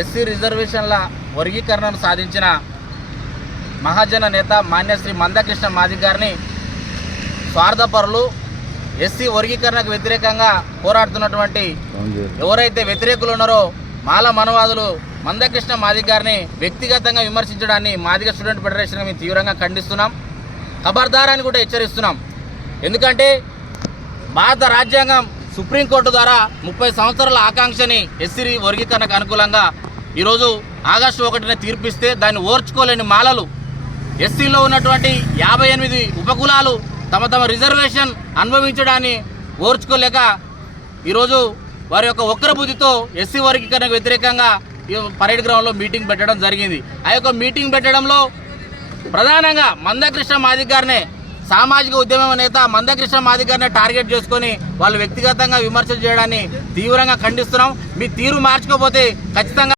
SC రిజర్వేషన్ల వర్గీకరణను సాధించిన మహాజన నేత మాన్యశ్రీ మందకృష్ణ మాదిగ గారిని స్వార్థపరులు ఎస్సీ వర్గీకరణకు వ్యతిరేకంగా పోరాడుతున్నటువంటి ఎవరైతే వ్యతిరేకులు ఉన్నారో మాల మనవాదులు మందకృష్ణ మాదిగ గారిని వ్యక్తిగతంగా విమర్శించడాన్ని మాదిగ స్టూడెంట్ ఫెడరేషన్ మేము తీవ్రంగా ఖండిస్తున్నాం. ఖబర్దారాన్ని కూడా హెచ్చరిస్తున్నాం. ఎందుకంటే భారత రాజ్యాంగం సుప్రీంకోర్టు ద్వారా 30 సంవత్సరాల ఆకాంక్షని ఎస్సీ వర్గీకరణకు అనుకూలంగా ఈరోజు ఆగస్టు 1న తీర్పిస్తే దాన్ని ఓర్చుకోలేని మాలలు ఎస్సీలో ఉన్నటువంటి 58 ఉపకులాలు తమ రిజర్వేషన్ అనుభవించడాన్ని ఓర్చుకోలేక ఈరోజు వారి యొక్క ఒక్కర బుద్ధితో ఎస్సీ వర్గీకరణకు వ్యతిరేకంగా పరేడ్ గ్రౌండ్లో మీటింగ్ పెట్టడం జరిగింది. ఆ యొక్క మీటింగ్ పెట్టడంలో ప్రధానంగా మందకృష్ణ మాదిగ గారినే సామాజిక ఉద్యమ నేత మందకృష్ణ మాదిగ గారిని టార్గెట్ చేసుకొని వాళ్ళు వ్యక్తిగతంగా విమర్శలు చేయడాన్ని తీవ్రంగా ఖండిస్తున్నాం. మీ తీరు మార్చుకోకపోతే ఖచ్చితంగా